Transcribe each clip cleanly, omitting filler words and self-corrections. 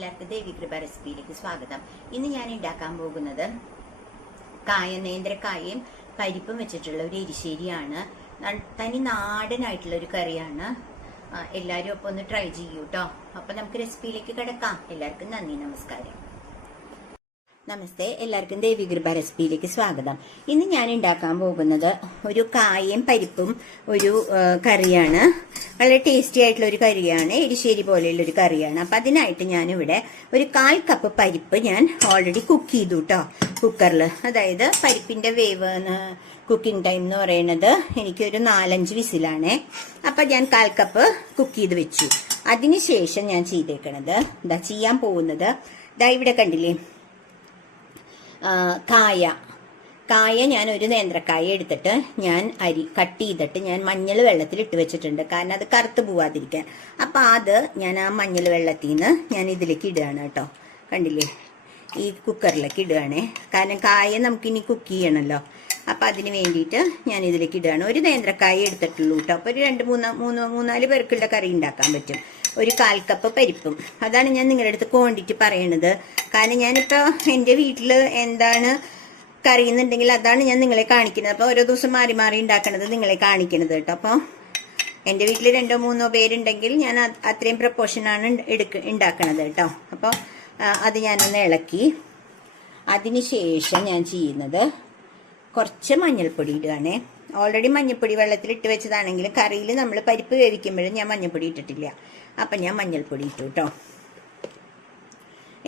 എല്ലാവർക്കും ദേവികൃപ റെസിപ്പിയിലേക്ക് സ്വാഗതം. ഇന്ന് ഞാൻ ഉണ്ടാക്കാൻ പോകുന്നത് നേന്ത്രക്കായയും പരിപ്പും വെച്ചിട്ടുള്ള ഒരു എരിശ്ശേരിയാണ്. തനി നാടനായിട്ടുള്ള ഒരു കറിയാണ്. എല്ലാവരും ഒപ്പം ഒന്ന് ട്രൈ ചെയ്യൂ കേട്ടോ. അപ്പൊ നമുക്ക് റെസിപ്പിയിലേക്ക് കിടക്കാം. എല്ലാവർക്കും നന്ദി, നമസ്കാരം. നമസ്തേ, എല്ലാവർക്കും ദേവികൃപ റെസിപ്പിയിലേക്ക് സ്വാഗതം. ഇന്ന് ഞാൻ ഉണ്ടാക്കാൻ പോകുന്നത് ഒരു കായയും പരിപ്പും ഒരു കറിയാണ്. വളരെ ടേസ്റ്റി ആയിട്ടുള്ള ഒരു കറിയാണ്, എരിശ്ശേരി പോലെയുള്ള ഒരു കറിയാണ്. അപ്പൊ അതിനായിട്ട് ഞാനിവിടെ ഒരു 1/4 കപ്പ് പരിപ്പ് ഞാൻ ഓൾറെഡി കുക്ക് ചെയ്തു കേട്ടോ, കുക്കറിൽ. അതായത് പരിപ്പിന്റെ വേവ് കുക്കിംഗ് ടൈം എന്ന് പറയുന്നത് എനിക്കൊരു 4-5 വിസിലാണേ. അപ്പൊ ഞാൻ 1/4 കപ്പ് കുക്ക് ചെയ്ത് വെച്ചു. അതിനുശേഷം ഞാൻ ചെയ്തേക്കണത് ചെയ്യാൻ പോകുന്നത് ഇവിടെ കണ്ടില്ലേ, കായ ഞാൻ ഒരു നേന്ത്രക്കായ എടുത്തിട്ട് ഞാൻ കട്ട് ചെയ്തിട്ട് ഞാൻ മഞ്ഞൾ വെള്ളത്തിൽ ഇട്ട് വെച്ചിട്ടുണ്ട്, കാരണം അത് കറുത്ത് പോവാതിരിക്കാൻ. അപ്പൊ അത് ഞാൻ ആ മഞ്ഞൾ വെള്ളത്തിൽ നിന്ന് ഞാൻ ഇതിലേക്ക് ഇടുകയാണ് കേട്ടോ. കണ്ടില്ലേ, ഈ കുക്കറിലേക്ക് ഇടുകയാണേ, കാരണം കായ നമുക്കിനി കുക്ക് ചെയ്യണമല്ലോ. അപ്പൊ അതിന് വേണ്ടിയിട്ട് ഞാൻ ഇതിലേക്ക് ഇടുകയാണ്. ഒരു നേന്ത്രക്കായ എടുത്തിട്ടുള്ളൂ കേട്ടോ. അപ്പൊ ഒരു 2-3-4 പേർക്കുള്ള കറി ഉണ്ടാക്കാൻ പറ്റും. ഒരു 1/4 കപ്പ് പരിപ്പും. അതാണ് ഞാൻ നിങ്ങളുടെ അടുത്ത് ക്വാണ്ടിറ്റി പറയണത്. കാരണം ഞാനിപ്പോ എന്റെ വീട്ടില് എന്താണ് കറി എന്നുണ്ടെങ്കിൽ അതാണ് ഞാൻ നിങ്ങളെ കാണിക്കുന്നത്. അപ്പൊ ഓരോ ദിവസം മാറി മാറി ഉണ്ടാക്കണത് നിങ്ങളെ കാണിക്കണത് കേട്ടോ. അപ്പൊ എന്റെ വീട്ടിൽ 2-3 പേരുണ്ടെങ്കിൽ ഞാൻ അത്രയും പ്രപ്പോർഷനാണ് ഉണ്ടാക്കണത് കേട്ടോ. അപ്പോൾ അത് ഞാനൊന്ന് ഇളക്കി അതിനുശേഷം ഞാൻ ചെയ്യുന്നത് കുറച്ച് മഞ്ഞൾപ്പൊടി ഇടുകയാണേ. ഓൾറെഡി മഞ്ഞൾപ്പൊടി വെള്ളത്തിൽ ഇട്ട് വെച്ചതാണെങ്കിൽ കറിയിൽ നമ്മൾ പരിപ്പ് വേവിക്കുമ്പോഴും ഞാൻ മഞ്ഞൾപ്പൊടി ഇട്ടിട്ടില്ല. അപ്പം ഞാൻ മഞ്ഞൾപ്പൊടി ഇട്ടു കേട്ടോ.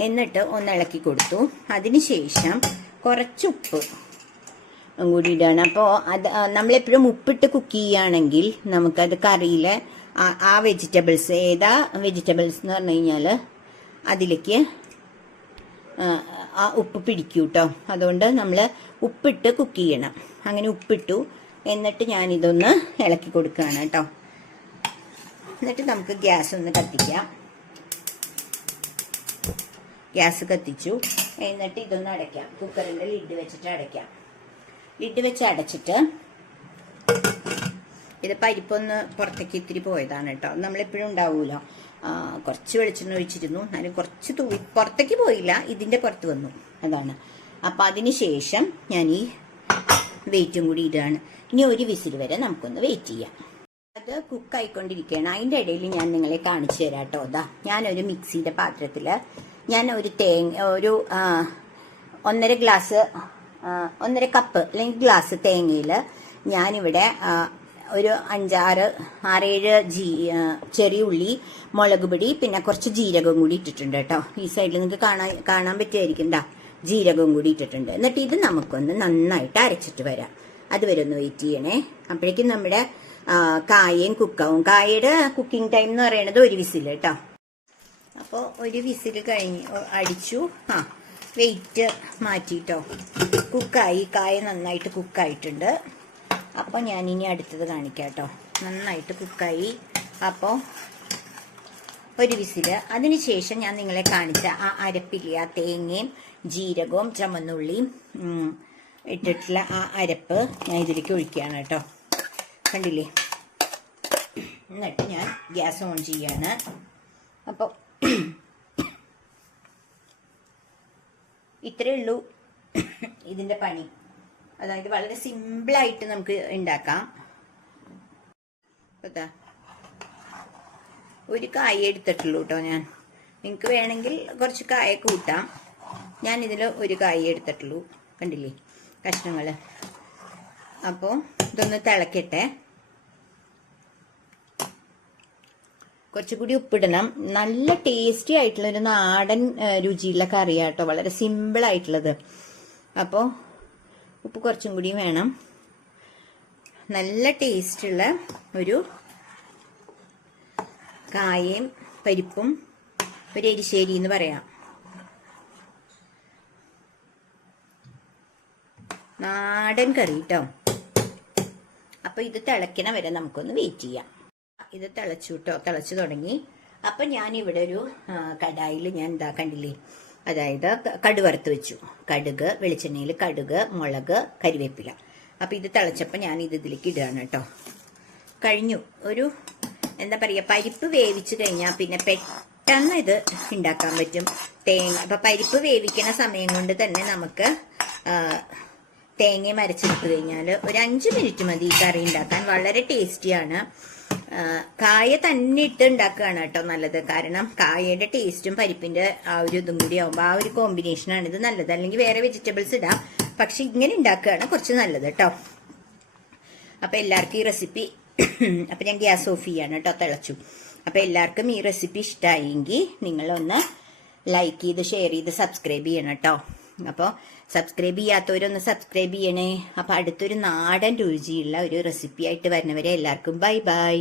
എന്നിട്ട് ഒന്ന് ഇളക്കി കൊടുത്തു. അതിനുശേഷം കുറച്ച് ഉപ്പ് കൂടി ഇടുകയാണ്. അപ്പോൾ അത് നമ്മളെപ്പോഴും ഉപ്പിട്ട് കുക്ക് ചെയ്യുകയാണെങ്കിൽ നമുക്കത് കറിയിലെ ആ വെജിറ്റബിൾസ്, ഏതാ വെജിറ്റബിൾസ് എന്ന് പറഞ്ഞു കഴിഞ്ഞാൽ അതിലേക്ക് ആ ഉപ്പ് പിടിക്കൂ കേട്ടോ. അതുകൊണ്ട് നമ്മൾ ഉപ്പിട്ട് കുക്ക് ചെയ്യണം. അങ്ങനെ ഉപ്പിട്ടു. എന്നിട്ട് ഞാനിതൊന്ന് ഇളക്കി കൊടുക്കുകയാണ് കേട്ടോ. എന്നിട്ട് നമുക്ക് ഗ്യാസ് ഒന്ന് കത്തിക്കാം. ഗ്യാസ് കത്തിച്ചു. എന്നിട്ട് ഇതൊന്ന് അടയ്ക്കാം. കുക്കറിൻ്റെ ലിഡ് വെച്ചിട്ട് അടയ്ക്കാം. ലിഡ് വെച്ച് അടച്ചിട്ട്, ഇത് പരിപ്പൊന്ന് പുറത്തേക്ക് ഇത്തിരി പോയതാണ് കേട്ടോ. നമ്മളെപ്പോഴും ഉണ്ടാവുമല്ലോ, കുറച്ച് വെളിച്ചെണ്ണ ഒഴിച്ചിരുന്നു, എന്നാലും കുറച്ച് പുറത്തേക്ക് പോയില്ല, ഇതിൻ്റെ പുറത്ത് വന്നു, അതാണ്. അപ്പം അതിന് ശേഷം ഞാൻ ഈ വെയിറ്റും കൂടി ഇടുകയാണ്. ഇനി ഒരു വിസിൽ വരെ നമുക്കൊന്ന് വെയിറ്റ് ചെയ്യാം. അത് കുക്കായിക്കൊണ്ടിരിക്കുകയാണ്. അതിൻ്റെ ഇടയിൽ ഞാൻ നിങ്ങളെ കാണിച്ചു തരാം കേട്ടോ. ഞാനൊരു മിക്സിയുടെ പാത്രത്തിൽ ഞാൻ ഒരു 1.5 കപ്പ് അല്ലെങ്കിൽ ഗ്ലാസ് തേങ്ങയിൽ ഞാനിവിടെ ഒരു 6-7 ചെറിയ ഉള്ളി, മുളക് പൊടി, പിന്നെ കുറച്ച് ജീരകം കൂടി ഇട്ടിട്ടുണ്ട് കേട്ടോ. ഈ സൈഡിൽ നിങ്ങൾക്ക് കാണാൻ പറ്റുമായിരിക്കും. ജീരകം കൂടി ഇട്ടിട്ടുണ്ട്. എന്നിട്ട് ഇത് നമുക്കൊന്ന് നന്നായിട്ട് അരച്ചിട്ട് വരാം. അതുവരെ ഒന്ന് വെയിറ്റ് ചെയ്യണേ. അപ്പോഴേക്കും നമ്മുടെ കായയും കുക്കാവും. കായയുടെ കുക്കിംഗ് ടൈം എന്ന് പറയുന്നത് 1 വിസിൽ കേട്ടോ. അപ്പോൾ 1 വിസിൽ അടിച്ചു. വെയിറ്റ് മാറ്റിട്ടോ. കുക്കായി, കായ നന്നായിട്ട് കുക്കായിട്ടുണ്ട്. അപ്പോൾ ഞാനിനി അടുത്തത് കാണിക്കാം കേട്ടോ. നന്നായിട്ട് കുക്കായി. അപ്പോൾ 1 വിസില്. അതിനുശേഷം ഞാൻ നിങ്ങളെ കാണിച്ച ആ അരപ്പില്ല, തേങ്ങയും ജീരകവും ചുമന്നുള്ളിയും ഇട്ടിട്ടുള്ള ആ അരപ്പ് ഞാൻ ഇതിലേക്ക് ഒഴിക്കുകയാണ് കേട്ടോ. കണ്ടില്ലേ? എന്നിട്ട് ഞാൻ ഗ്യാസ് ഓൺ ചെയ്യാണ്. അപ്പോൾ ഇത്രയേ ഉള്ളൂ ഇതിൻ്റെ പണി. അതായത് വളരെ സിമ്പിളായിട്ട് നമുക്ക് ഉണ്ടാക്കാം. ഒരു കായ എടുത്തിട്ടുള്ളൂ കേട്ടോ ഞാൻ. നിങ്ങൾക്ക് വേണമെങ്കിൽ കുറച്ച് കായ കൂട്ടാം. ഞാനിതിൽ ഒരു കായ എടുത്തിട്ടുള്ളൂ. കണ്ടില്ലേ കഷ്ണങ്ങൾ? അപ്പോൾ ഇതൊന്ന് തിളക്കട്ടെ. കുറച്ചുകൂടി ഉപ്പിടണം. നല്ല ടേസ്റ്റി ആയിട്ടുള്ളൊരു നാടൻ രുചിയുള്ള കറിയാട്ടോ, വളരെ സിമ്പിളായിട്ടുള്ളത്. അപ്പോൾ ഉപ്പ് കുറച്ചും കൂടി വേണം. നല്ല ടേസ്റ്റുള്ള ഒരു കായയും പരിപ്പും ഒരു എരിശ്ശേരി എന്ന് പറയാം. നാടൻ കറി കേട്ടോ. അപ്പൊ ഇത് തിളയ്ക്കണ വരെ നമുക്കൊന്ന് വെയിറ്റ് ചെയ്യാം. ഇത് തിളച്ചു കേട്ടോ, തിളച്ചു തുടങ്ങി. അപ്പൊ ഞാനിവിടെ ഒരു കടായിൽ ഞാൻ കണ്ടില്ലേ, അതായത് കടുക് വറുത്ത് വെച്ചു. കടുക്, വെളിച്ചെണ്ണയിൽ കടുക്, മുളക്, കരിവേപ്പില. അപ്പൊ ഇത് തിളച്ചപ്പോൾ ഞാൻ ഇതിലേക്ക് ഇടുകയാണ് കേട്ടോ. കഴിഞ്ഞു. ഒരു എന്താ പറയുക, പരിപ്പ് വേവിച്ച് കഴിഞ്ഞാൽ പിന്നെ പെട്ടെന്ന് ഇത് ഉണ്ടാക്കാൻ പറ്റും. തേങ്ങ ഇപ്പൊ പരിപ്പ് വേവിക്കണ സമയം കൊണ്ട് തന്നെ നമുക്ക് തേങ്ങയും അരച്ചെടുത്ത് കഴിഞ്ഞാൽ ഒരു 5 മിനിറ്റ് മതി ഈ കറി ഉണ്ടാക്കാൻ. വളരെ ടേസ്റ്റിയാണ്. കായ തന്നെ ഇട്ട് ഉണ്ടാക്കുകയാണ് കേട്ടോ നല്ലത്. കാരണം കായയുടെ ടേസ്റ്റും പരിപ്പിന്റെ ആ ഒരു ഇതും കൂടി ആവുമ്പോൾ ആ ഒരു കോമ്പിനേഷനാണ് ഇത് നല്ലത്. അല്ലെങ്കിൽ വേറെ വെജിറ്റബിൾസ് ഇടാം, പക്ഷെ ഇങ്ങനെ ഉണ്ടാക്കുകയാണ് കുറച്ച് നല്ലത് കേട്ടോ. അപ്പൊ എല്ലാവർക്കും ഈ റെസിപ്പി അപ്പൊ ഞാൻ ഗ്യാസ് ഓഫ് ചെയ്യാണ് കേട്ടോ, തിളച്ചു. അപ്പൊ എല്ലാവർക്കും ഈ റെസിപ്പി ഇഷ്ടമായെങ്കിൽ നിങ്ങളൊന്ന് ലൈക്ക് ചെയ്ത് ഷെയർ ചെയ്ത് സബ്സ്ക്രൈബ് ചെയ്യണം കേട്ടോ. അപ്പോൾ സബ്സ്ക്രൈബ് ചെയ്യാത്തവരൊന്ന് സബ്സ്ക്രൈബ് ചെയ്യണേ. അപ്പൊ അടുത്തൊരു നാടൻ രുചിയുള്ള ഒരു റെസിപ്പി ആയിട്ട് വരുന്നവരെ എല്ലാവർക്കും ബൈ ബൈ.